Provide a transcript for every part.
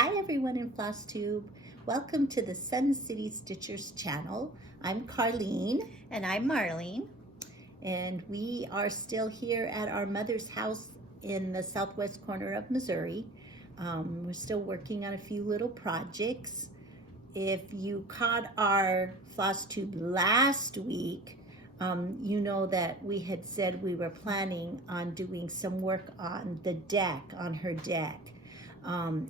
Hi everyone in FlossTube. Welcome to the Sun City Stitchers channel. I'm Carlene. And I'm Marlene. And we are still here at our mother's house in the southwest corner of Missouri. We're still working on a few little projects. If you caught our FlossTube last week, you know that we had said we were planning on doing some work on the deck, on her deck.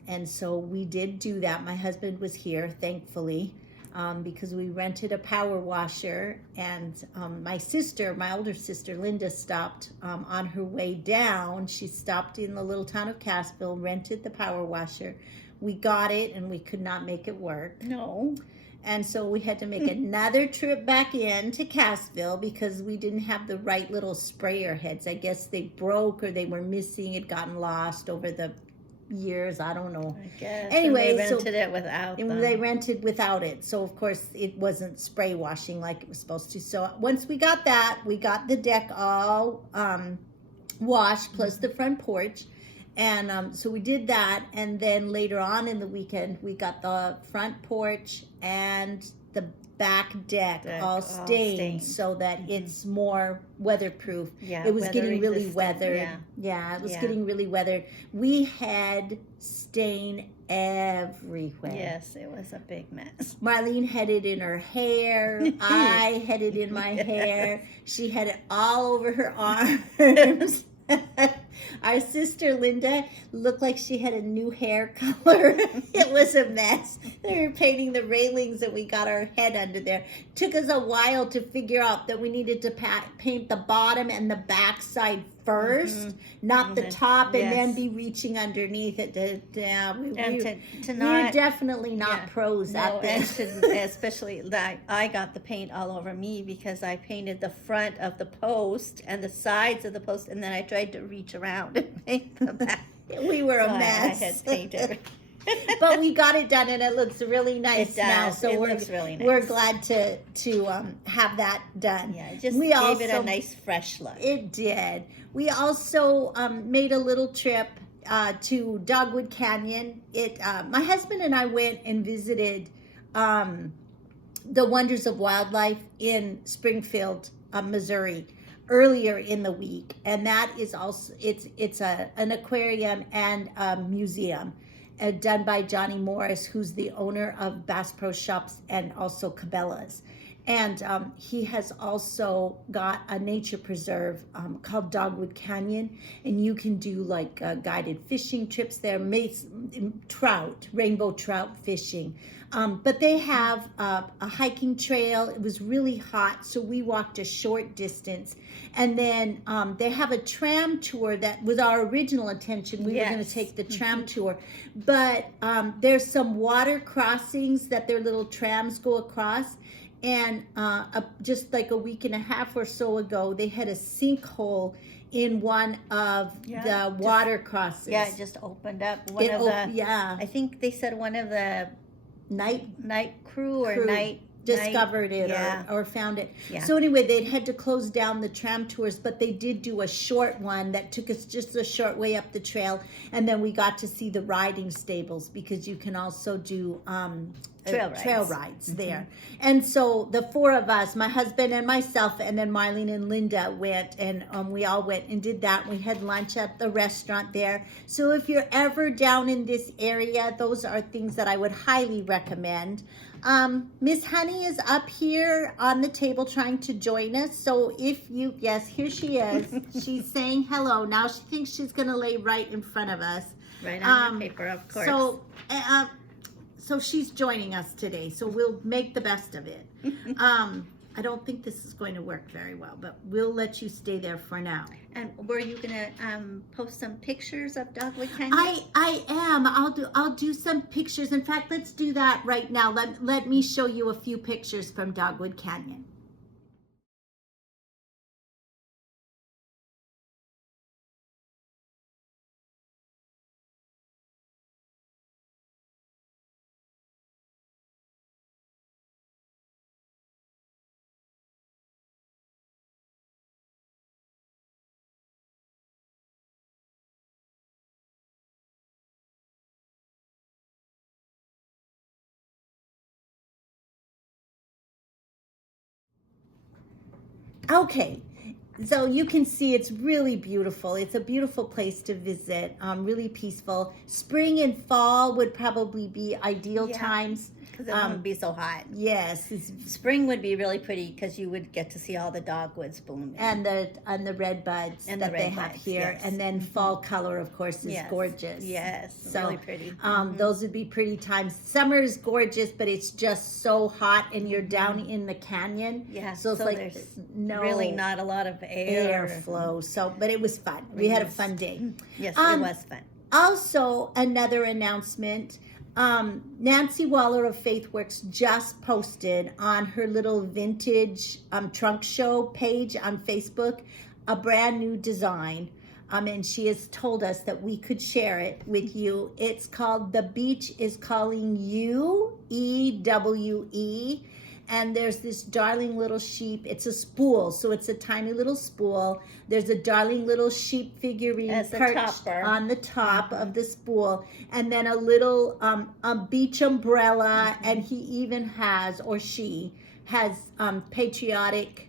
And so we did do that. My husband was here, thankfully, because we rented a power washer, and my older sister, Linda, stopped on her way down. She stopped in the little town of Cassville, rented the power washer. We got it, and we could not make it work. No. And so we had to make another trip back in to Cassville because we didn't have the right little sprayer heads. I guess they broke or they were missing. It gotten lost over the years, I don't know. I guess. Anyway, and they rented it without them. They rented without it. So of course it wasn't spray washing like it was supposed to. So once we got that, we got the deck all washed, plus the front porch. And so we did that, and then later on in the weekend we got the front porch and the back deck all stained so that it's more weatherproof. Yeah, it was getting really weathered. Yeah, it was getting really weathered. We had stain everywhere. Yes, it was a big mess. Marlene had it in her hair. I had it in my hair. She had it all over her arms. Our sister Linda looked like she had a new hair color. It was a mess. They were painting the railings and we got our head under there. It took us a while to figure out that we needed to paint the bottom and the back side first, not the top, and then be reaching underneath it. We're definitely not pros at this. Especially that I got the paint all over me because I painted the front of the post and the sides of the post, and then I tried to reach around and paint the back. We were a mess. I had painted. But we got it done, and it looks really nice now. So it looks really nice. We're glad to have that done. Yeah, it just gave it a nice fresh look. It did. We also made a little trip to Dogwood Canyon. My husband and I went and visited the Wonders of Wildlife in Springfield, Missouri, earlier in the week, and that is also it's an aquarium and a museum. Done by Johnny Morris, who's the owner of Bass Pro Shops and also Cabela's. And he has also got a nature preserve called Dogwood Canyon, and you can do like guided fishing trips there, rainbow trout fishing. But they have a hiking trail. It was really hot, so we walked a short distance. And then they have a tram tour that was our original intention. We were going to take the tram tour. But there's some water crossings that their little trams go across. And just like a week and a half or so ago, they had a sinkhole in one of the water crossings. Yeah, it just opened up. I think they said one of the night crew discovered it or found it. So anyway, they'd had to close down the tram tours, but they did do a short one that took us just a short way up the trail, and then we got to see the riding stables because you can also do trail rides there. And so the four of us, my husband and myself, and then Marlene and Linda went, and we all went and did that. We had lunch at the restaurant there. So if you're ever down in this area, those are things that I would highly recommend. Miss Honey is up here on the table trying to join us. So yes, here she is. She's saying hello. Now she thinks she's going to lay right in front of us. Right on the paper, of course. So she's joining us today, so we'll make the best of it. I don't think this is going to work very well, but we'll let you stay there for now. And were you gonna post some pictures of Dogwood Canyon? I am. I'll do some pictures. In fact, let's do that right now. Let me show you a few pictures from Dogwood Canyon. Okay, so you can see it's really beautiful. It's a beautiful place to visit, really peaceful. Spring and fall would probably be ideal times. Because it wouldn't be so hot. Yes, Spring would be really pretty because you would get to see all the dogwoods blooming. and the red buds And that the they red have buds, here. yes. And then fall color, of course, is gorgeous. Yes, So, really pretty. Those would be pretty times. Summer is gorgeous, but it's just so hot, and you're down in the canyon. Yeah, so it's so like there's no really not a lot of air. airflow. So, but it was fun. We had a fun day. Yes, it was fun. Also, another announcement. Nancy Waller of Faithwurks just posted on her little vintage trunk show page on Facebook a brand new design. And she has told us that we could share it with you. It's called The Beach is Calling You, EWE. And there's this darling little sheep. It's a spool, so it's a tiny little spool. There's a darling little sheep figurine As the perched topper. on the top of the spool, and then a little a beach umbrella, and he even has, or she has, patriotic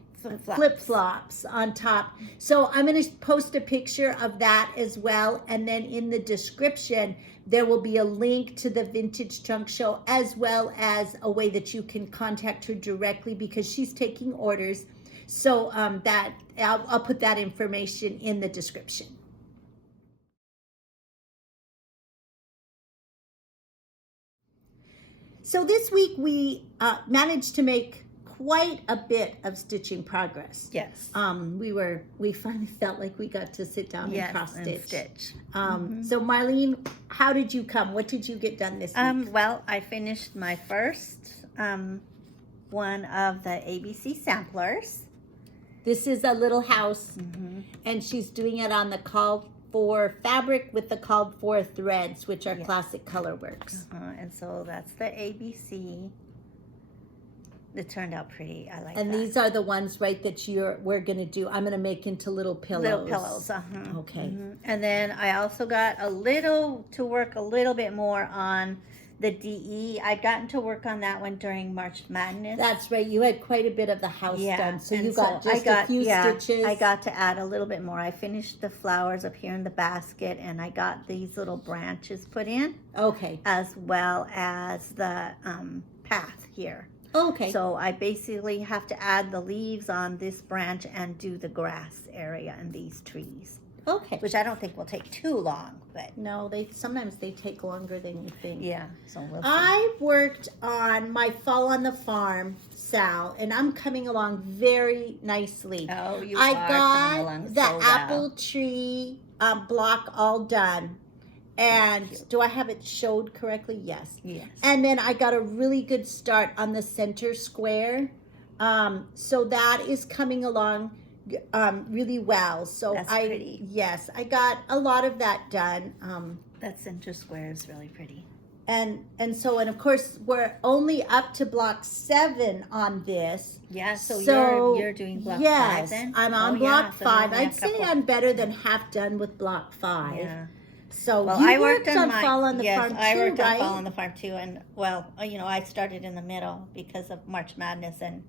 flip-flops on top. So I'm going to post a picture of that as well, and then in the description there will be a link to the Vintage Trunk Show, as well as a way that you can contact her directly because she's taking orders. So that I'll put that information in the description. So this week we managed to make quite a bit of stitching progress. Yes. We finally felt like we got to sit down and cross stitch. stitch. So Marlene, how did you come? What did you get done this week? Well, I finished my first one of the ABC samplers. This is a little house, and she's doing it on the called for fabric with the called for threads, which are classic colorworks. And so that's the ABC. It turned out pretty. I like And that. these are the ones, right, that we're gonna do. I'm gonna make into little pillows. Little pillows. Okay. And then I also got to work a little bit more on the DE. I'd gotten to work on that one during March Madness. That's right. You had quite a bit of the house done, so and you got just a few stitches. I got to add a little bit more. I finished the flowers up here in the basket, and I got these little branches put in, Okay. as well as the path here. Okay. So I basically have to add the leaves on this branch and do the grass area and these trees, Okay. which I don't think will take too long, but No, sometimes they take longer than you think. yeah, so we'll see. I worked on my Fall on the Farm, Sal, and I'm coming along very nicely. Oh, you I are coming got along the so well. apple tree block all done. And do I have it showed correctly? Yes. Yes. And then I got a really good start on the center square. So that is coming along really well. So That's pretty. Yes, I got a lot of that done. That center square is really pretty. And of course we're only up to block 7 on this. Yeah, so, So, you're doing block 5 Yes, then? I'm on Oh, block so 5. only a I'd say couple. I'm better than half done with block 5. Yeah. So Well, you I worked on my, Fall on the Farm I too, worked right? on Fall on the Farm too, and well, I started in the middle because of March Madness and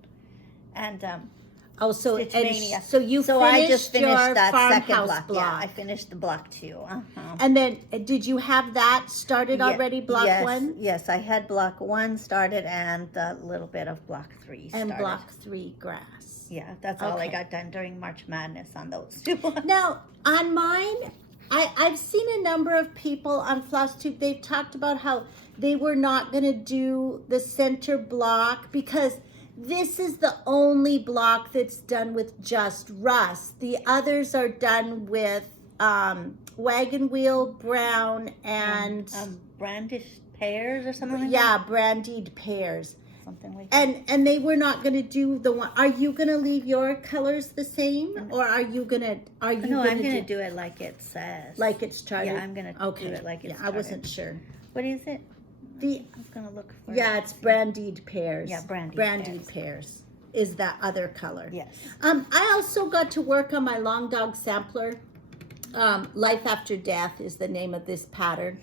Oh, so Stitch and Mania. so you so finished I just finished your that second farmhouse block. Yeah, I finished the block 2. And then did you have that started already? Block yes, 1 Yes, I had block 1 started and a little bit of block 3 started. and block 3 grass. Yeah, that's all I Okay. got done during March Madness on those 2. Now on mine, I've seen a number of people on FlossTube. They've talked about how they were not going to do the center block because this is the only block that's done with just rust. The others are done with wagon wheel brown and brandish pears or something like that? yeah, brandied pears. Something like that. And they were not going to do the one. Are you going to leave your colors the same, or are you going to? No, I'm going to do it like it says. like it's charted? Yeah, I'm going to do it like it's I wasn't sure. What is it? The I was going to look for yeah, it's brandied pears. Yeah, brandied pears is that other color. Yes. I also got to work on my long dog sampler. Life After Death is the name of this pattern.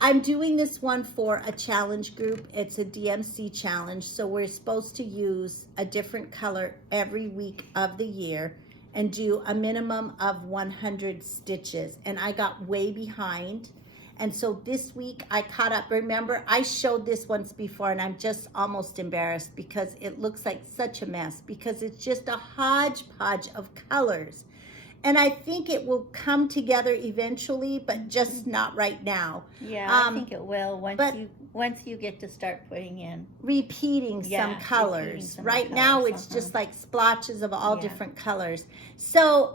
I'm doing this one for a challenge group. It's a DMC challenge, so we're supposed to use a different color every week of the year and do a minimum of 100 stitches. And I got way behind. And so this week I caught up. Remember, I showed this once before and I'm just almost embarrassed because it looks like such a mess because it's just a hodgepodge of colors. And I think it will come together eventually, but just not right now. Yeah, I think it will once you get to start putting in repeating some colors. Right now it's just like splotches of all different colors. So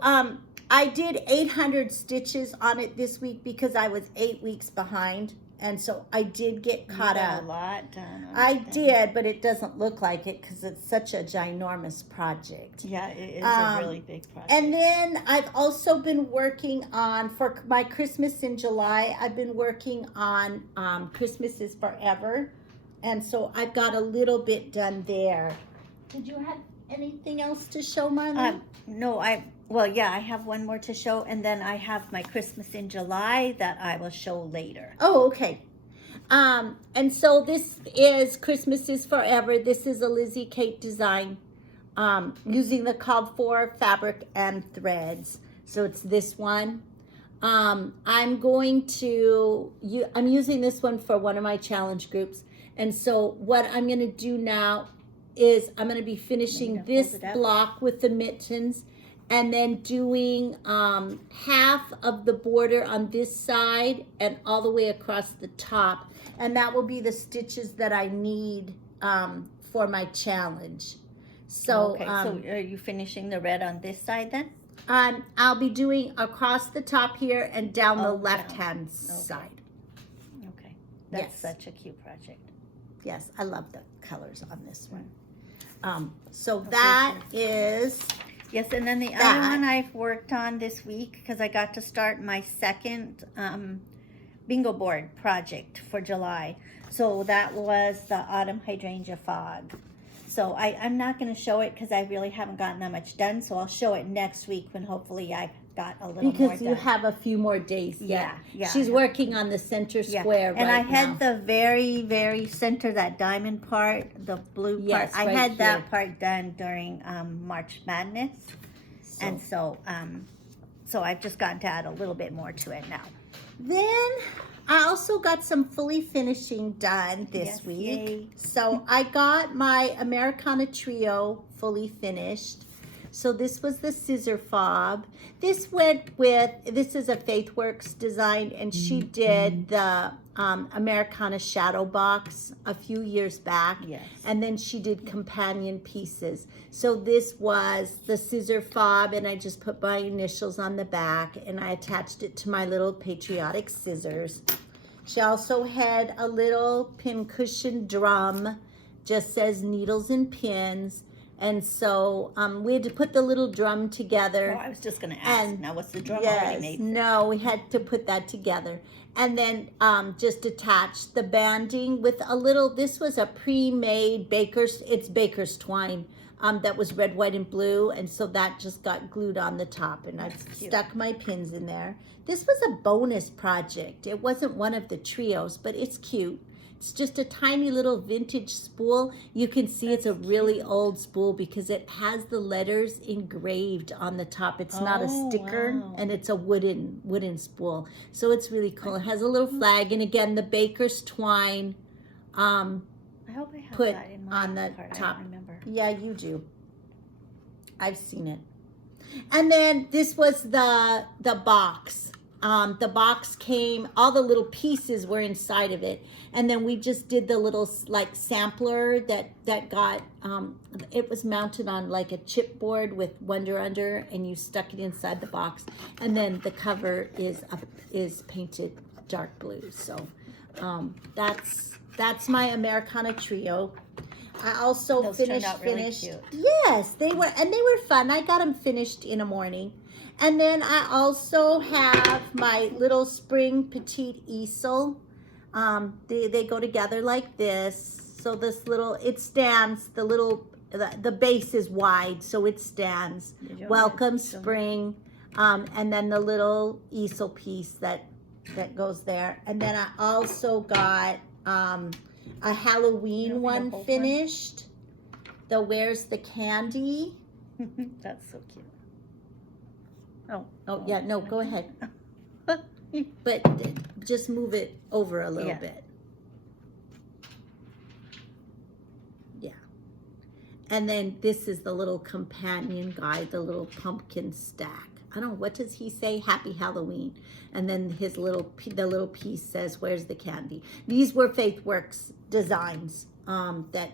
I did 800 stitches on it this week because I was 8 weeks behind. And so I did get caught up. A lot done. I did, but it doesn't look like it because it's such a ginormous project. Yeah, it is a really big project. And then I've also been working on, for my Christmas in July, I've been working on Christmas is Forever. And so I've got a little bit done there. Did you have anything else to show, Marlene? No, I have one more to show, and then I have my Christmas in July that I will show later. Oh, okay. And so this is Christmas is Forever. This is a Lizzie Kate design using the called for fabric and threads. So it's this one. I'm using this one for one of my challenge groups. And so what I'm going to do now is I'm going to be finishing this block with the mittens and then doing half of the border on this side and all the way across the top. And that will be the stitches that I need for my challenge. So, okay, so are you finishing the red on this side then? I'll be doing across the top here and down the left-hand side. Okay, that's such a cute project. Yes, I love the colors on this one. So that is... Yes, and then the other one I've worked on this week because I got to start my second bingo board project for July. So that was the autumn hydrangea fog. So I'm not going to show it because I really haven't gotten that much done. So I'll show it next week when hopefully I've got a little more done. Because you have a few more days yet. Yeah. She's working on the center square right now. And I had the very, very center, that diamond part, the blue part. Yes, I right had here. that part done during March Madness. And so I've just gotten to add a little bit more to it now. Then I also got some fully finishing done this week. Yay. So I got my Americana Trio fully finished. So this was the scissor fob. This is a Faithwurks design, and she did the Americana shadow box a few years back. Yes. And then she did companion pieces. So this was the scissor fob, and I just put my initials on the back, and I attached it to my little patriotic scissors. She also had a little pincushion drum, just says needles and pins. And so we had to put the little drum together. Oh, I was just going to ask. Now, what's the drum already made? No, we had to put that together. And then just attach the banding with a little, this was a pre-made baker's twine that was red, white, and blue. And so that just got glued on the top. And I've stuck my pins in there. This was a bonus project. It wasn't one of the trios, but it's cute. It's just a tiny little vintage spool. You can see it's a really old spool because it has the letters engraved on the top. It's not a sticker, and it's a wooden spool. So it's really cool. It has a little flag, and again, the baker's twine I hope I have put that in my on the part. top. I don't remember. Yeah, you do. I've seen it. And then this was the box. The box came, all the little pieces were inside of it. And then we just did the little like sampler that got, it was mounted on like a chipboard with Wonder Under, and you stuck it inside the box. And then the cover is painted dark blue. So that's my Americana Trio. I also Those turned out really finished. cute. Yes, they were fun. I got them finished in a morning. And then I also have my little spring petite easel. They go together like this. So this little, it stands, the base is wide, so it stands. Welcome spring. And then the little easel piece that that goes there. And then I also got a Halloween one finished. The Where's the Candy? That's so cute. Oh yeah, no, go ahead. But just move it over a little bit. Yeah. And then this is the little companion guide, the little pumpkin stack. I don't know, what does he say? Happy Halloween. And then his the little piece says, Where's the Candy? These were Faithwurks Designs that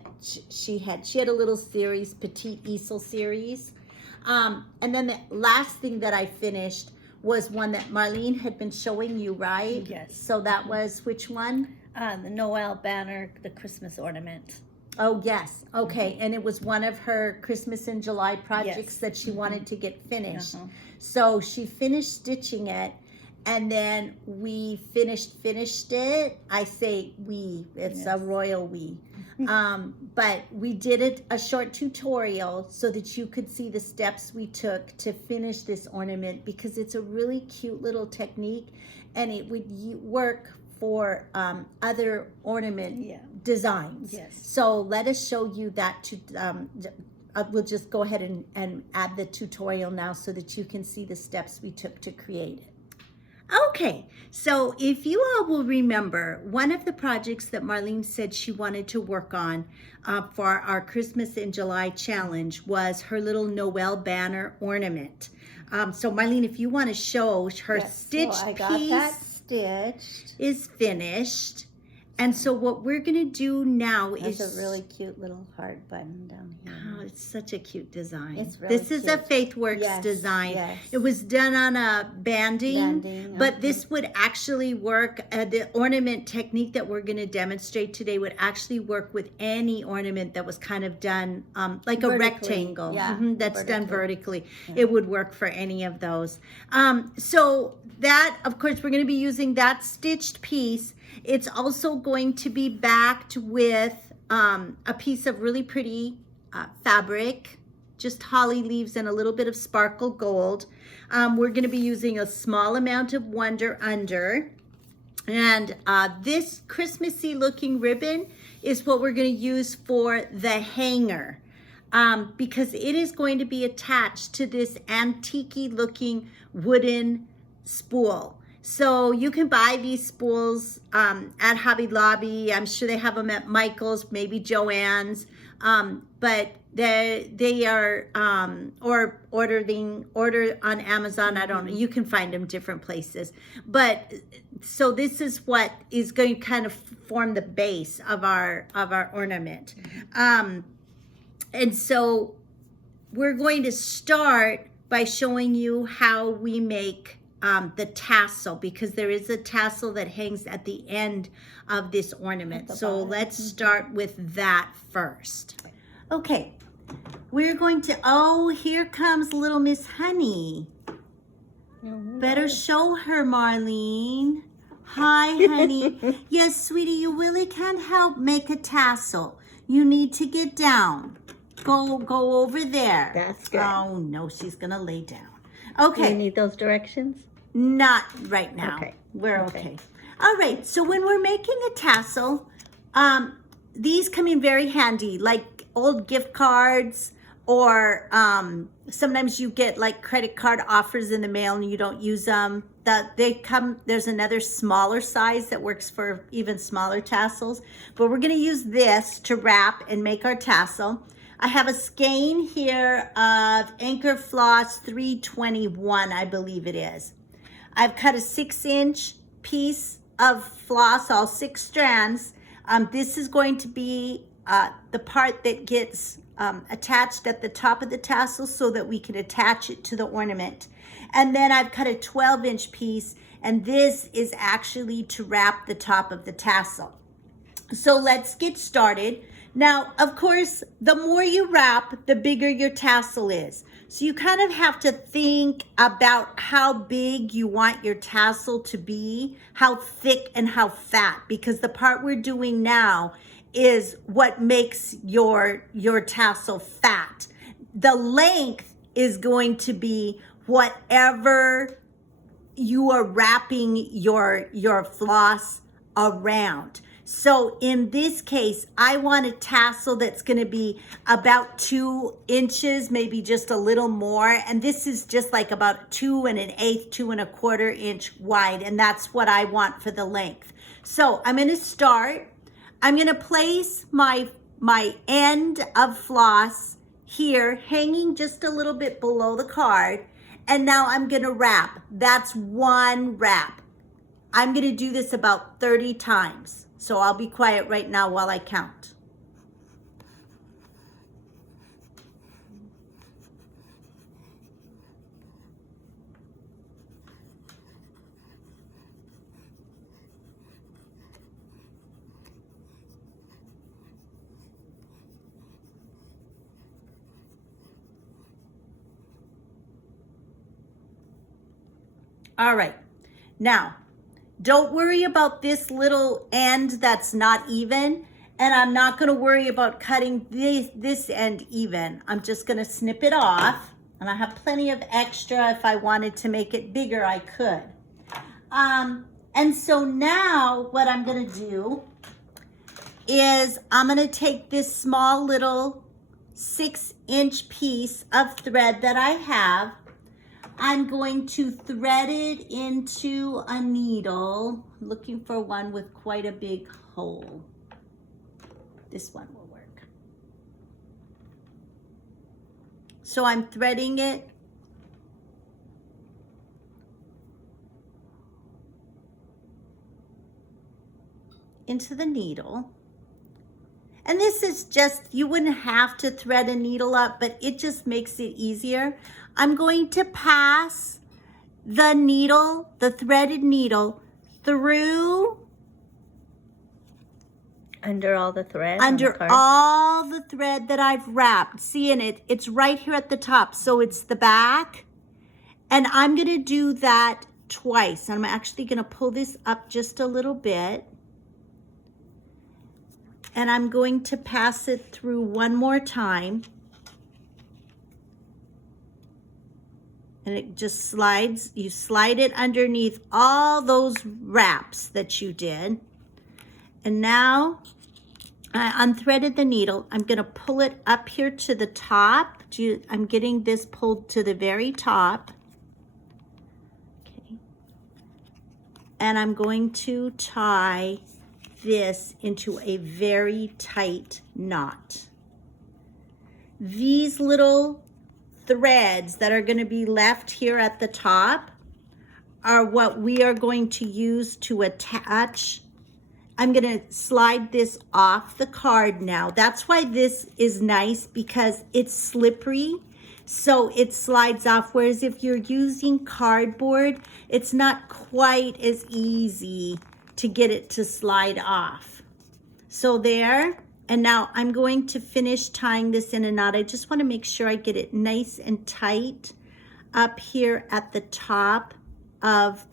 she had. She had a little series, Petite Easel series. And then the last thing that I finished was one that Marlene had been showing you, right? Yes. So that was which one? The Noel banner, the Christmas ornament. Oh, yes. Okay. And it was one of her Christmas in July projects that she wanted to get finished. So she finished stitching it, and then we finished it. I say we, it's a royal we. But we did a short tutorial so that you could see the steps we took to finish this ornament, because it's a really cute little technique, and it would work for other ornament designs. Yes. So let us show you that. We'll just go ahead and add the tutorial now so that you can see the steps we took to create it. Okay, so if you all will remember, one of the projects that Marlene said she wanted to work on for our Christmas in July challenge was her little Noel banner ornament. So Marlene, if you want to show her stitched so I got piece that stitched. Is finished. And so what we're going to do now is a really cute little heart button down here. Oh, it's such a cute design. It's really This is a Faithwurks design. Yes. It was done on a banding, but this would actually work. The ornament technique that we're going to demonstrate today would actually work with any ornament that was kind of done like a rectangle that's done vertically. It would work for any of those. So that, of course, we're going to be using that stitched piece. It's also going to be backed with a piece of really pretty fabric, just holly leaves and a little bit of sparkle gold. We're going to be using a small amount of Wonder Under. And this Christmassy looking ribbon is what we're going to use for the hanger, because it is going to be attached to this antique looking wooden spool. So you can buy these spools at Hobby Lobby. I'm sure they have them at Michael's, maybe Joann's, but they are or order on Amazon. I don't know. You can find them different places. But so this is what is going to kind of form the base of our ornament. And so we're going to start by showing you how we make the tassel, because there is a tassel that hangs at the end of this ornament. So let's start with that first. Okay, we're going to, oh, here comes little Miss Honey. Better show her, Marlene. Hi, honey. Yes, sweetie, you really can't help make a tassel. You need to get down. Go over there. That's good. Oh, no, she's going to lay down. Okay. You need those directions? Not right now. Okay. We're okay. All right. So when we're making a tassel, these come in very handy, like old gift cards, or sometimes you get like credit card offers in the mail and you don't use them. There's another smaller size that works for even smaller tassels, but we're going to use this to wrap and make our tassel. I have a skein here of Anchor Floss 321, I believe it is. I've cut a 6-inch piece of floss, all 6 strands. This is going to be the part that gets attached at the top of the tassel so that we can attach it to the ornament. And then I've cut a 12-inch piece, and this is actually to wrap the top of the tassel. So let's get started. Now, of course, the more you wrap, the bigger your tassel is. So you kind of have to think about how big you want your tassel to be, how thick and how fat, because the part we're doing now is what makes your tassel fat. The length is going to be whatever you are wrapping your floss around. So in this case, I want a tassel that's going to be about 2 inches, maybe just a little more. And this is just like about 2 1/8, 2 1/4 inch wide. And that's what I want for the length. So I'm going to start. I'm going to place my end of floss here, hanging just a little bit below the card. And now I'm going to wrap. That's one wrap. I'm going to do this about 30 times. So I'll be quiet right now while I count. All right. Now, don't worry about this little end that's not even, and I'm not going to worry about cutting this end even. I'm just going to snip it off, and I have plenty of extra. If I wanted to make it bigger, I could. And so now what I'm going to do is I'm going to take this small little 6-inch piece of thread that I have. I'm going to thread it into a needle. I'm looking for one with quite a big hole. This one will work. So I'm threading it into the needle. And this is just, you wouldn't have to thread a needle up, but it just makes it easier. I'm going to pass the needle, the threaded needle, through under all the thread. Under all the thread that I've wrapped. See, in it, it's right here at the top. So it's the back. And I'm going to do that twice. I'm actually going to pull this up just a little bit. And I'm going to pass it through one more time. And it just slides, you slide it underneath all those wraps that you did. And now I unthreaded the needle. I'm going to pull it up here to the top. I'm getting this pulled to the very top. Okay. And I'm going to tie this into a very tight knot. These little threads that are going to be left here at the top are what we are going to use to attach. I'm going to slide this off the card now. That's why this is nice, because it's slippery, so it slides off. Whereas if you're using cardboard, it's not quite as easy to get it to slide off. So there. And now I'm going to finish tying this in a knot. I just want to make sure I get it nice and tight up here at the top of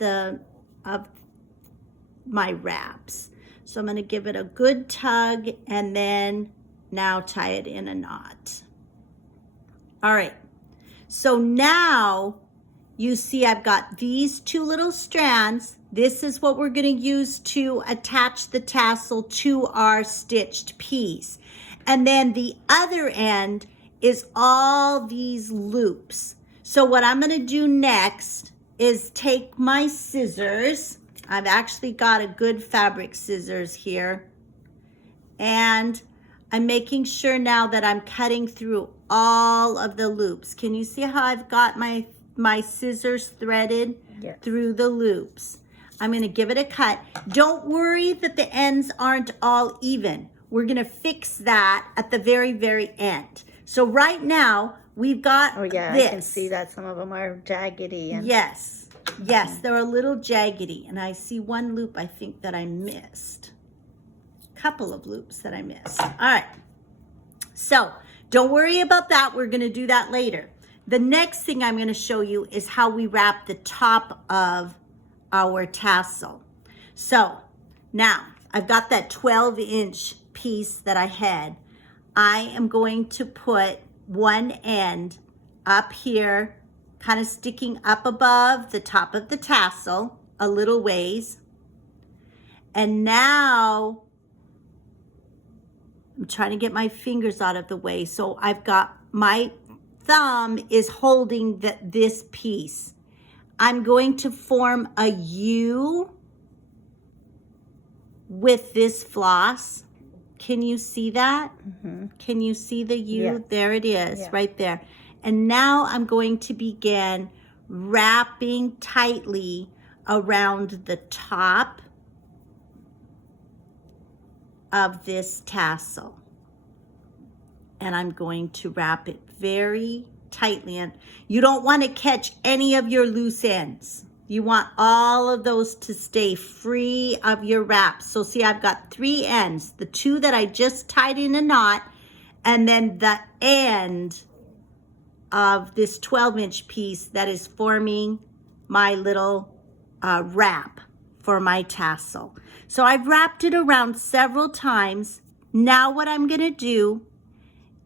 my wraps. So I'm going to give it a good tug and then now tie it in a knot. All right. So now you see I've got these 2 little strands. This is what we're going to use to attach the tassel to our stitched piece. And then the other end is all these loops. So what I'm going to do next is take my scissors. I've actually got a good fabric scissors here. And I'm making sure now that I'm cutting through all of the loops. Can you see how I've got my scissors threaded through the loops? I'm going to give it a cut. Don't worry that the ends aren't all even. We're going to fix that at the very, very end. So right now, we've got this. I can see that some of them are jaggedy. And yes, they're a little jaggedy. And I see one loop I think that I missed. A couple of loops that I missed. All right. So don't worry about that. We're going to do that later. The next thing I'm going to show you is how we wrap the top of our tassel. So now I've got that 12-inch piece that I had. I am going to put one end up here kind of sticking up above the top of the tassel a little ways. And now I'm trying to get my fingers out of the way. So I've got my thumb is holding this piece. I'm going to form a U with this floss. Can you see that? Mm-hmm. Can you see the U? Yeah. There it is, right there. And now I'm going to begin wrapping tightly around the top of this tassel. And I'm going to wrap it very tightly. And you don't want to catch any of your loose ends. You want all of those to stay free of your wraps. So see, I've got 3 ends, the 2 that I just tied in a knot, and then the end of this 12-inch piece that is forming my little wrap for my tassel. So I've wrapped it around several times. Now what I'm going to do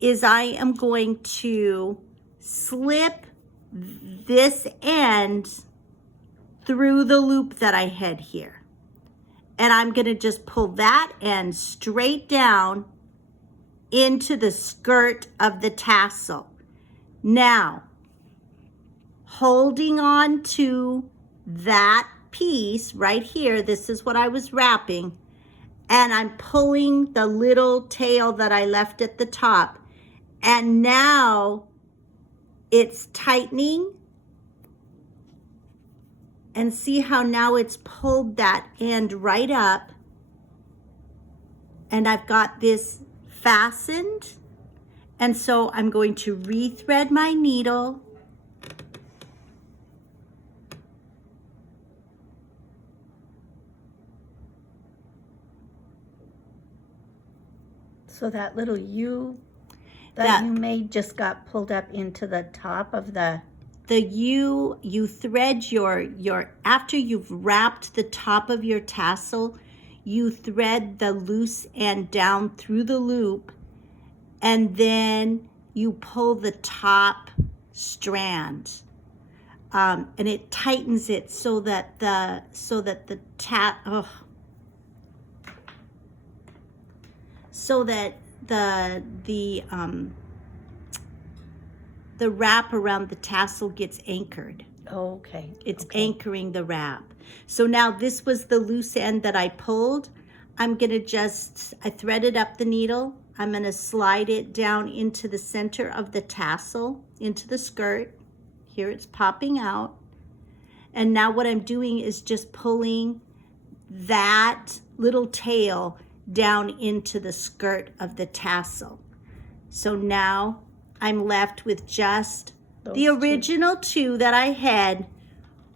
is I am going to slip this end through the loop that I had here. And I'm going to just pull that end straight down into the skirt of the tassel. Now, holding on to that piece right here, this is what I was wrapping, and I'm pulling the little tail that I left at the top, and now it's tightening. And see how now it's pulled that end right up, and I've got this fastened. And so I'm going to rethread my needle. So that little U that you made just got pulled up into the top of the U. You thread your after you've wrapped the top of your tassel, you thread the loose end down through the loop, and then you pull the top strand, and it tightens it so that the wrap around the tassel gets anchored. Oh, okay. It's anchoring the wrap. So now this was the loose end that I pulled. I'm gonna I threaded up the needle. I'm gonna slide it down into the center of the tassel, into the skirt. Here it's popping out. And now what I'm doing is just pulling that little tail down into the skirt of the tassel. So now I'm left with just the original 2 that I had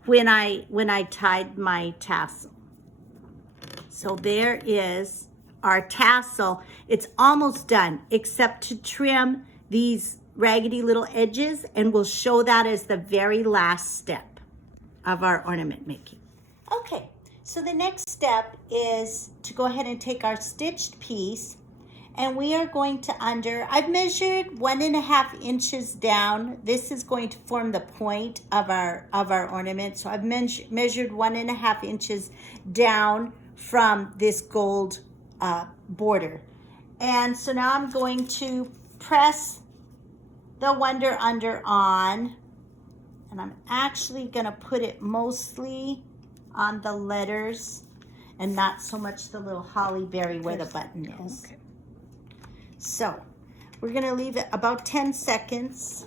when I tied my tassel. So there is our tassel. It's almost done, except to trim these raggedy little edges, and we'll show that as the very last step of our ornament making. Okay, so the next step is to go ahead and take our stitched piece, and we are going to I've measured 1.5 inches down. This is going to form the point of our ornament. So I've measured 1.5 inches down from this gold border. And so now I'm going to press the Wonder Under on, and I'm actually going to put it mostly on the letters and not so much the little holly berry where the button is. Okay. So we're going to leave it about 10 seconds.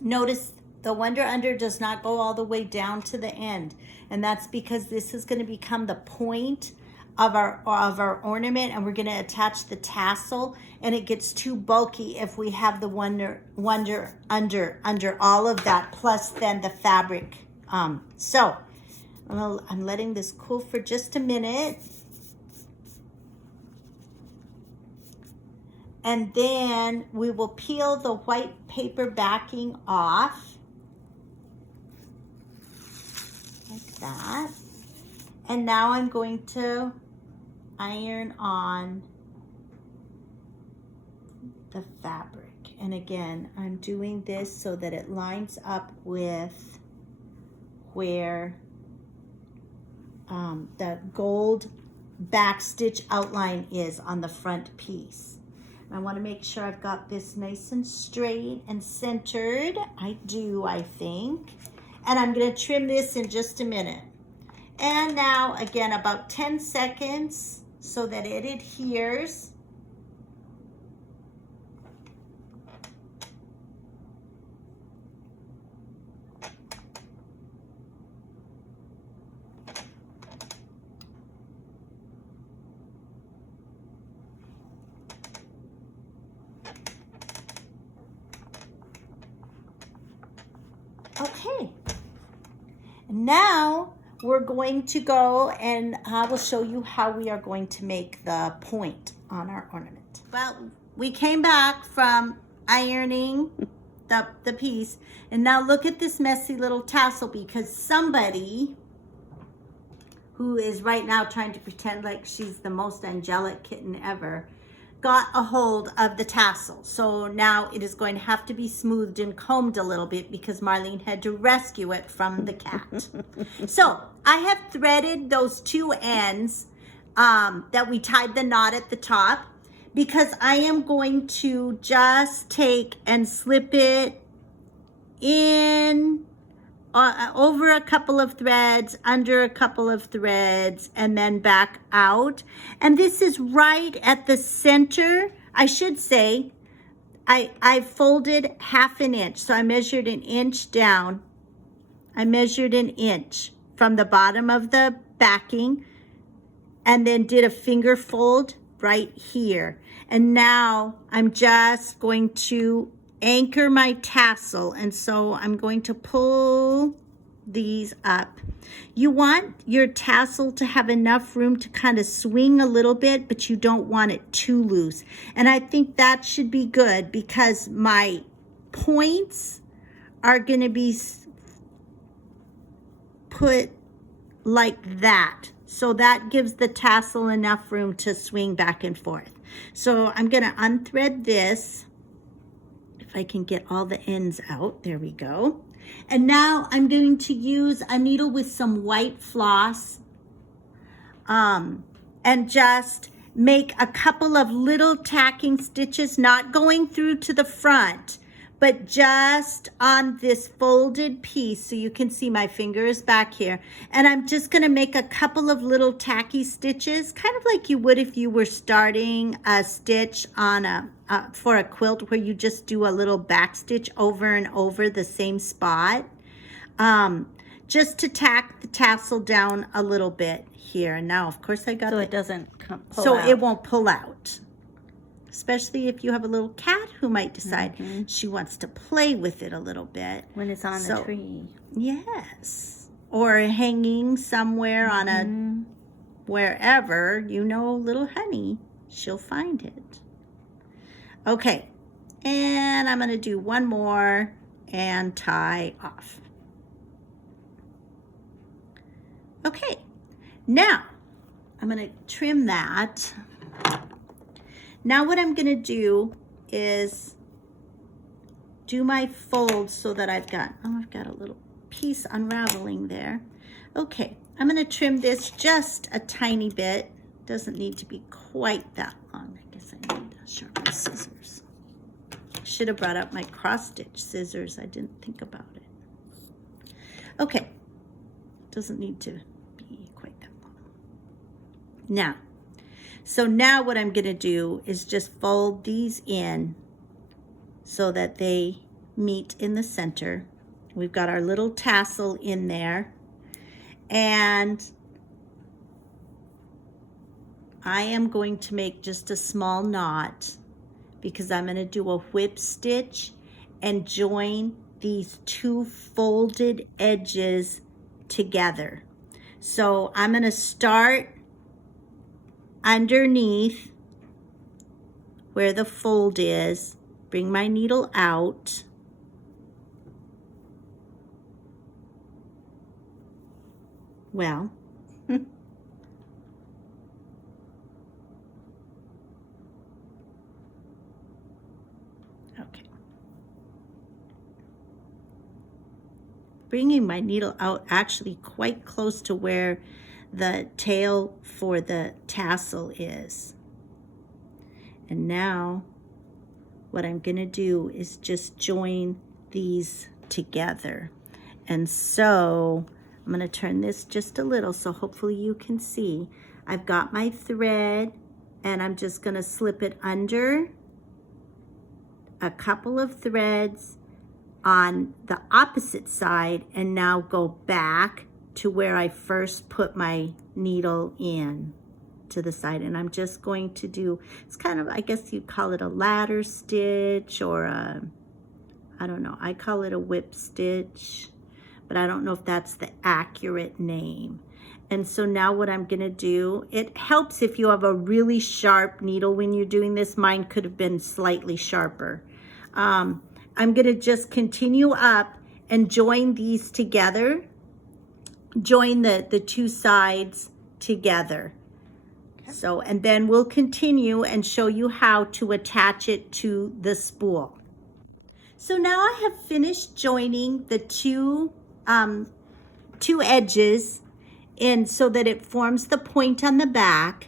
Notice the Wonder Under does not go all the way down to the end, and that's because this is going to become the point of our ornament, and we're going to attach the tassel, and it gets too bulky if we have the wonder under all of that, plus then the fabric. So I'm letting this cool for just a minute, and then we will peel the white paper backing off like that. And now I'm going to iron on the fabric. And again, I'm doing this so that it lines up with where the gold back stitch outline is on the front piece. I want to make sure I've got this nice and straight and centered. I do, I think. And I'm going to trim this in just a minute. And now, again, about 10 seconds so that it adheres. Okay. Now we're going to go and I will show you how we are going to make the point on our ornament. Well, we came back from ironing the piece, and now look at this messy little tassel, because somebody who is right now trying to pretend like she's the most angelic kitten ever got a hold of the tassel. So now it is going to have to be smoothed and combed a little bit because Marlene had to rescue it from the cat. So I have threaded those two ends that we tied the knot at the top, because I am going to just take and slip it in over a couple of threads, under a couple of threads, and then back out. And this is right at the center. I should say I folded 1/2 inch. So I measured 1 inch down. I measured 1 inch from the bottom of the backing, and then did a finger fold right here. And now I'm just going to anchor my tassel, and so I'm going to pull these up. You want your tassel to have enough room to kind of swing a little bit, but you don't want it too loose. And I think that should be good, because my points are going to be put like that. So that gives the tassel enough room to swing back and forth. So I'm going to unthread this. If I can get all the ends out, there we go. And now I'm going to use a needle with some white floss and just make a couple of little tacking stitches, not going through to the front, but just on this folded piece. So you can see my finger is back here. And I'm just gonna make a couple of little tacky stitches, kind of like you would if you were starting a stitch on for a quilt, where you just do a little back stitch over and over the same spot. Just to tack the tassel down a little bit here. And now, of course, I got so it doesn't pull so out. It won't pull out. Especially if you have a little cat who might decide she wants to play with it a little bit. When it's on a tree. Yes. Or hanging somewhere on a, wherever, you know, little honey, she'll find it. Okay. And I'm going to do one more and tie off. Okay. Now, I'm going to trim that. Now what I'm going to do is do my fold so that I've got a little piece unraveling there. Okay, I'm going to trim this just a tiny bit. Doesn't need to be quite that long. I guess I need to sharpen scissors. Should have brought up my cross stitch scissors. I didn't think about it. Okay, doesn't need to be quite that long. Now, so now what I'm going to do is just fold these in so that they meet in the center. We've got our little tassel in there. And I am going to make just a small knot because I'm going to do a whip stitch and join these two folded edges together. So I'm going to start underneath where the fold is, bring my needle out, well, okay. Bringing my needle out actually quite close to where the tail for the tassel is. And now what I'm gonna do is just join these together. And so I'm gonna turn this just a little so hopefully you can see. I've got my thread and I'm just gonna slip it under a couple of threads on the opposite side and now go back to where I first put my needle in to the side. And I'm just going to do, it's kind of, I guess you'd call it a ladder stitch or a, I don't know, I call it a whip stitch, but I don't know if that's the accurate name. And so now what I'm gonna do, it helps if you have a really sharp needle when you're doing this. Mine could have been slightly sharper. I'm gonna just continue up and join these together, join the two sides together. Okay. So, and then we'll continue and show you how to attach it to the spool. So now I have finished joining the two edges in so that it forms the point on the back.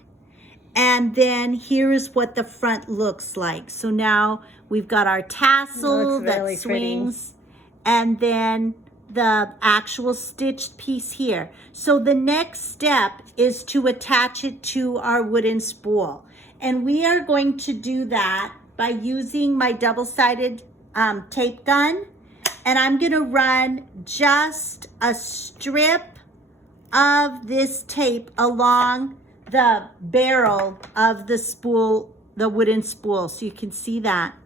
And then here is what the front looks like. So now we've got our tassel that really swings, and then the actual stitched piece here. So the next step is to attach it to our wooden spool. And we are going to do that by using my double-sided tape gun. And I'm gonna run just a strip of this tape along the barrel of the spool, the wooden spool, so you can see that.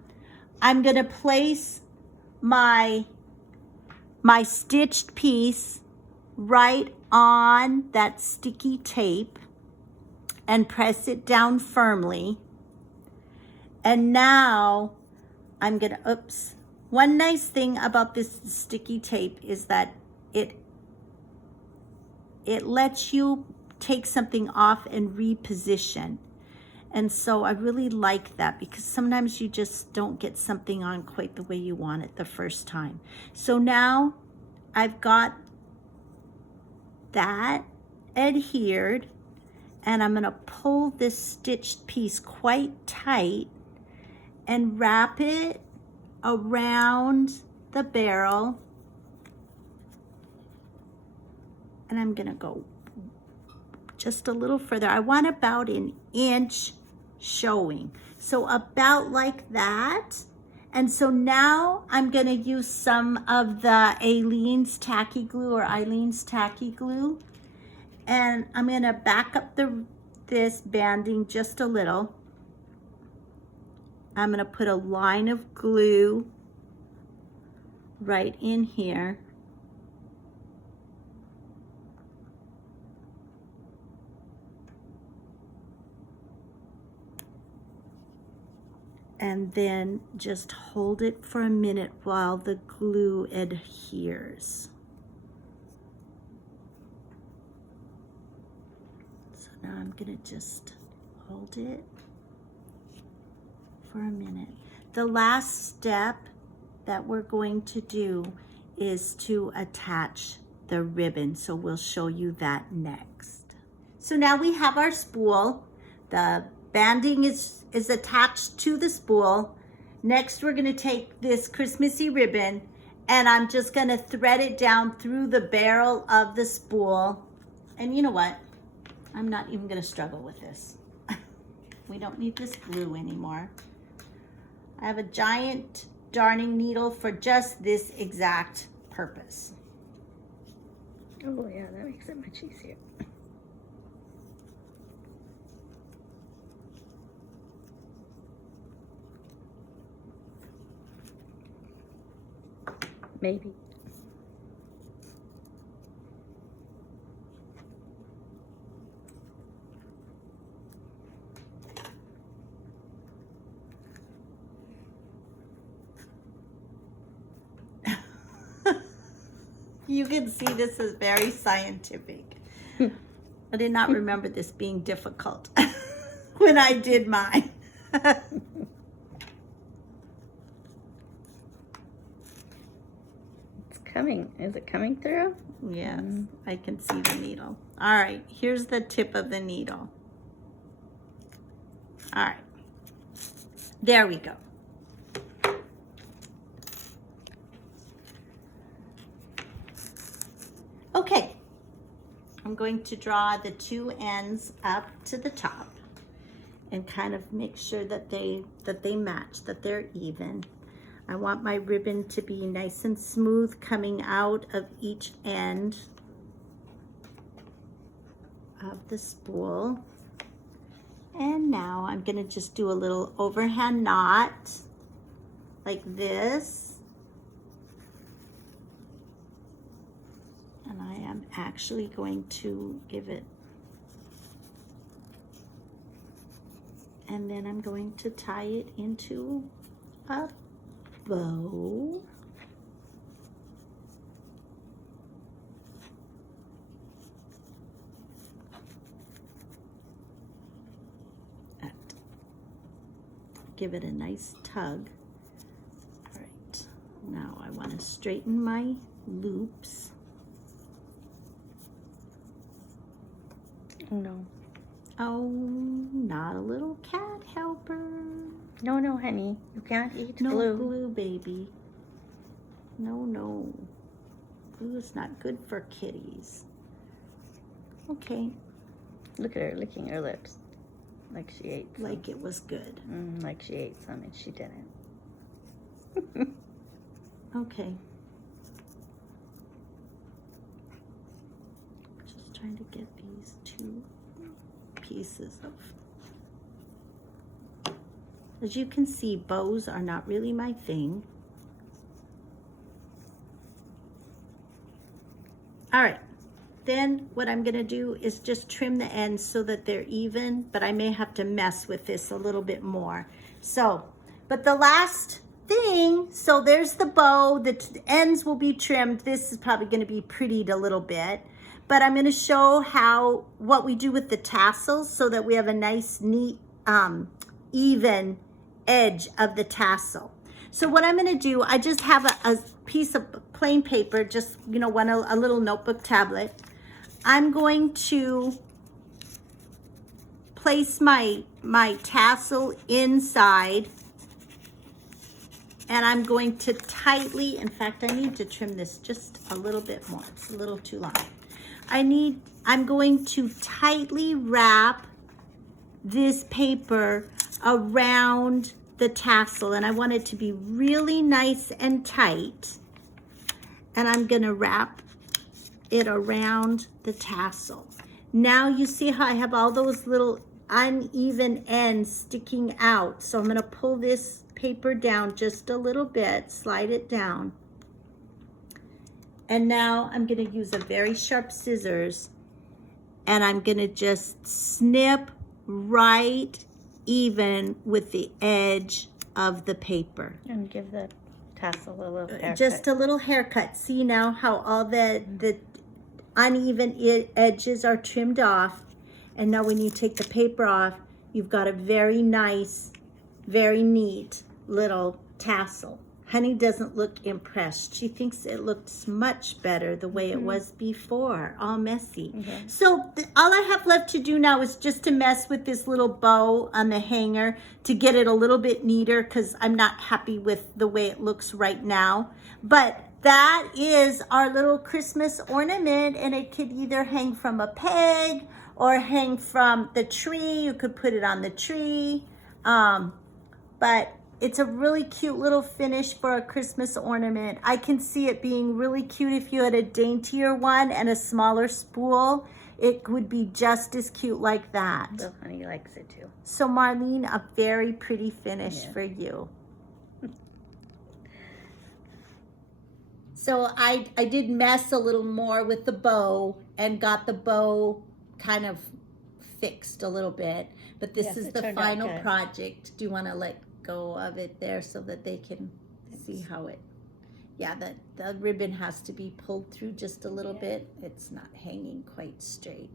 I'm gonna place my stitched piece right on that sticky tape and press it down firmly. And now I'm gonna, oops. One nice thing about this sticky tape is that it lets you take something off and reposition. And so I really like that because sometimes you just don't get something on quite the way you want it the first time. So now I've got that adhered, and I'm gonna pull this stitched piece quite tight and wrap it around the barrel. And I'm gonna go just a little further. I want about an inch showing. So about like that. And so now I'm gonna use some of the Eileen's tacky glue and I'm gonna back up this banding just a little. I'm gonna put a line of glue right in here. And then just hold it for a minute while the glue adheres. So now I'm gonna just hold it for a minute. The last step that we're going to do is to attach the ribbon. So we'll show you that next. So now we have our spool. The banding is attached to the spool. Next, we're gonna take this Christmassy ribbon and I'm just gonna thread it down through the barrel of the spool. And you know what? I'm not even gonna struggle with this. We don't need this glue anymore. I have a giant darning needle for just this exact purpose. Oh yeah, that makes it much easier. Maybe. You can see this is very scientific. I did not remember this being difficult when I did mine. It's coming. Is it coming through? Yes, I can see the needle. All right, here's the tip of the needle. All right, there we go. Okay, I'm going to draw the two ends up to the top and kind of make sure that they match, that they're even. I want my ribbon to be nice and smooth coming out of each end of the spool. And now I'm going to just do a little overhand knot like this. And I am actually going to give it, and then I'm going to tie it into a bow. And give it a nice tug. All right, now I want to straighten my loops. No. Oh, not a little cat helper. No, no, honey. You can't eat No glue. glue, baby. No, no. Glue is not good for kitties. Okay. Look at her licking her lips. Like she ate some. Like it was good. Like she ate some and she didn't. Okay. Just trying to get these two pieces of... As you can see, bows are not really my thing. All right, then what I'm gonna do is just trim the ends so that they're even, but I may have to mess with this a little bit more. So, but the last thing, so there's the bow, the ends will be trimmed. This is probably gonna be prettied a little bit, but I'm gonna show what we do with the tassels so that we have a nice, neat, even edge of the tassel. So what I'm gonna do, I just have a piece of plain paper, just, you know, a little notebook tablet. I'm going to place my tassel inside, and I'm going to tightly, in fact, I need to trim this just a little bit more. It's a little too long. I'm going to tightly wrap this paper around the tassel, and I want it to be really nice and tight, and I'm gonna wrap it around the tassel. Now you see how I have all those little uneven ends sticking out, so I'm gonna pull this paper down just a little bit, slide it down, and now I'm gonna use a very sharp scissors, and I'm gonna just snip right even with the edge of the paper. And give the tassel a little haircut. Just a little haircut. See now how all the uneven edges are trimmed off. And now when you take the paper off, you've got a very nice, very neat little tassel. Honey doesn't look impressed. She thinks it looks much better the way it was before, all messy. So all I have left to do now is just to mess with this little bow on the hanger to get it a little bit neater, because I'm not happy with the way it looks right now. But that is our little Christmas ornament, and it could either hang from a peg or hang from the tree. You could put it on the tree. But it's a really cute little finish for a Christmas ornament. I can see it being really cute if you had a daintier one and a smaller spool. It would be just as cute like that. So honey likes it too. So Marlene, a very pretty finish for you. So I did mess a little more with the bow and got the bow kind of fixed a little bit. But this is the final project. Do you want to let go of it there so that they can see how it, yeah, the ribbon has to be pulled through just a little bit. It's not hanging quite straight.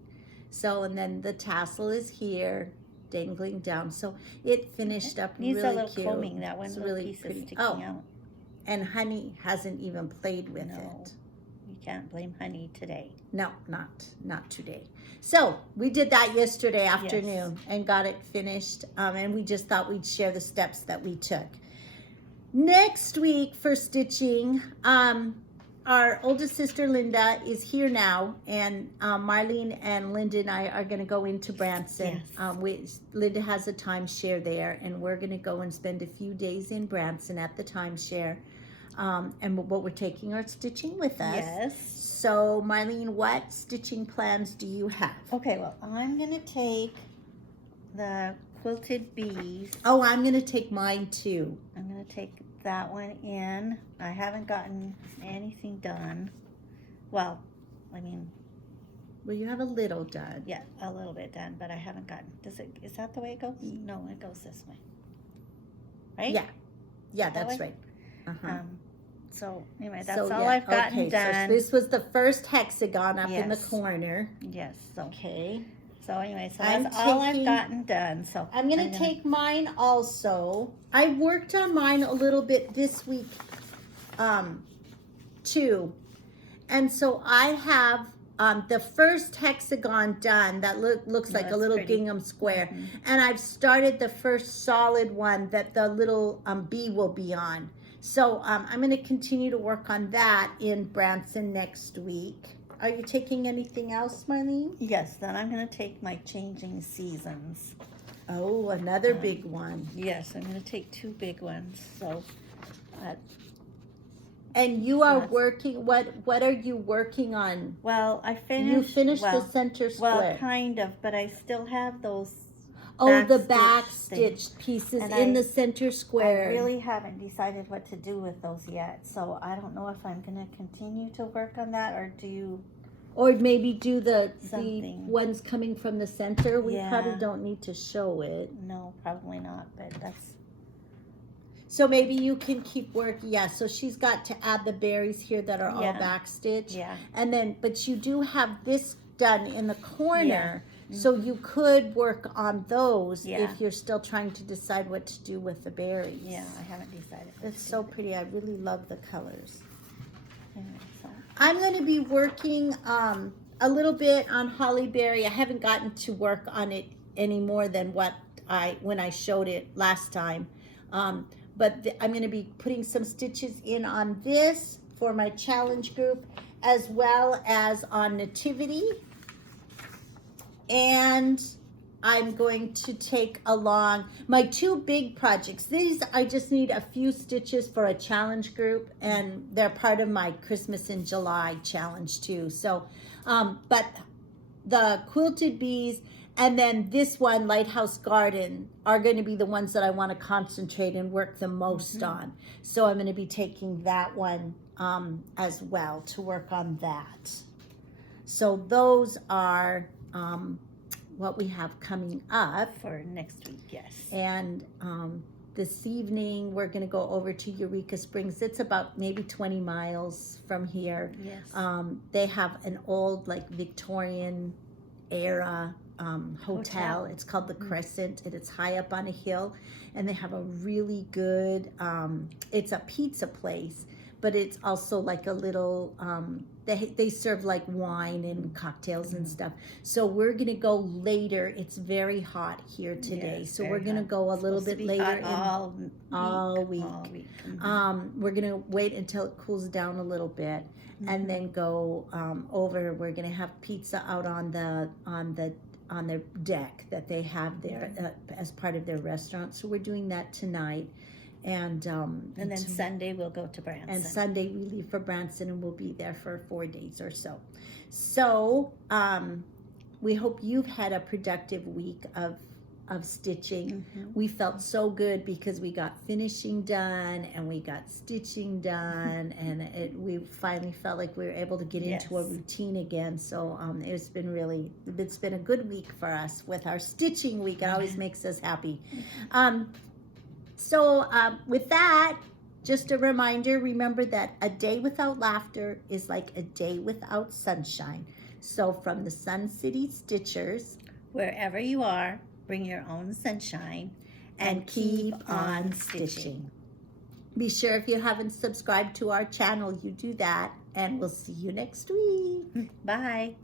So, and then the tassel is here, dangling down. So it finished up really cute. Needs a little combing, that one it's little really piece pretty. is sticking out. And Honey hasn't even played with it. You can't blame Honey today. No, not today. So we did that yesterday afternoon and got it finished. And we just thought we'd share the steps that we took. Next week for stitching, our oldest sister Linda is here now, and Marlene and Linda and I are going to go into Branson. Linda has a timeshare there, and we're going to go and spend a few days in Branson at the timeshare. But we're taking our stitching with us. Yes. So, Marlene, what stitching plans do you have? Okay, well, I'm going to take the quilted bees. Oh, I'm going to take mine too. I'm going to take that one in. I haven't gotten anything done. Well, I mean... Well, you have a little done. Yeah, a little bit done, but I haven't gotten... Is that the way it goes? No, it goes this way. Right? Yeah. Yeah, that's right. So, anyway, that's all I've gotten done. So this was the first hexagon up in the corner. Yes. So. Okay. So anyway, so that's all I've gotten done. So I'm gonna take mine also. I worked on mine a little bit this week, too. And so I have the first hexagon done that looks like a little gingham square. And I've started the first solid one that the little bee will be on. So I'm going to continue to work on that in Branson next week. Are you taking anything else, Marlene? Yes, then I'm going to take my changing seasons. Oh, another big one. Yes, I'm going to take 2 big ones. So, and you are working, what are you working on? Well, I finished. You finished the center square. Well, kind of, but I still have those the back stitched pieces in the center square. I really haven't decided what to do with those yet, so I don't know if I'm going to continue to work on that or or maybe do the ones coming from the center. We probably don't need to show it. No, probably not, but that's... So maybe you can keep working. Yeah, so she's got to add the berries here that are all back stitched. Yeah. And then, but you do have this done in the corner. So you could work on those if you're still trying to decide what to do with the berries. Yeah, I haven't decided. It's so pretty. I really love the colors. Anyway, so. I'm going to be working a little bit on Holly Berry. I haven't gotten to work on it any more than when I showed it last time. But I'm going to be putting some stitches in on this for my challenge group, as well as on Nativity. And I'm going to take along my 2 big projects. These, I just need a few stitches for a challenge group, and they're part of my Christmas in July challenge too. So, but the quilted bees and then this one, Lighthouse Garden, are going to be the ones that I want to concentrate and work the most on. So I'm going to be taking that one as well to work on that. So those are what we have coming up for next week. Yes. And this evening we're going to go over to Eureka Springs. It's about maybe 20 miles from here. Yes. They have an old, like, Victorian era hotel. It's called the Crescent, and it's high up on a hill, and they have a really good it's a pizza place, but it's also like a little they serve like wine and cocktails and stuff. So we're gonna go later. It's very hot here today, so we're gonna go a little bit later all week. We're gonna wait until it cools down a little bit, and then go over. We're gonna have pizza out on their deck that they have there as part of their restaurant. So we're doing that tonight. And then Sunday we'll go to Branson. And Sunday we leave for Branson, and we'll be there for 4 days or so. So we hope you've had a productive week of of stitching. Mhm. We felt so good because we got finishing done and we got stitching done, and we finally felt like we were able to get into a Yes. routine again. So it's been a good week for us with our stitching week. It always makes us happy. With that, just a reminder, remember that a day without laughter is like a day without sunshine. So from the Sun City Stitchers, Wherever you are, bring your own sunshine and keep on stitching. Be sure if you haven't subscribed to our channel, you do that, and we'll see you next week. Bye.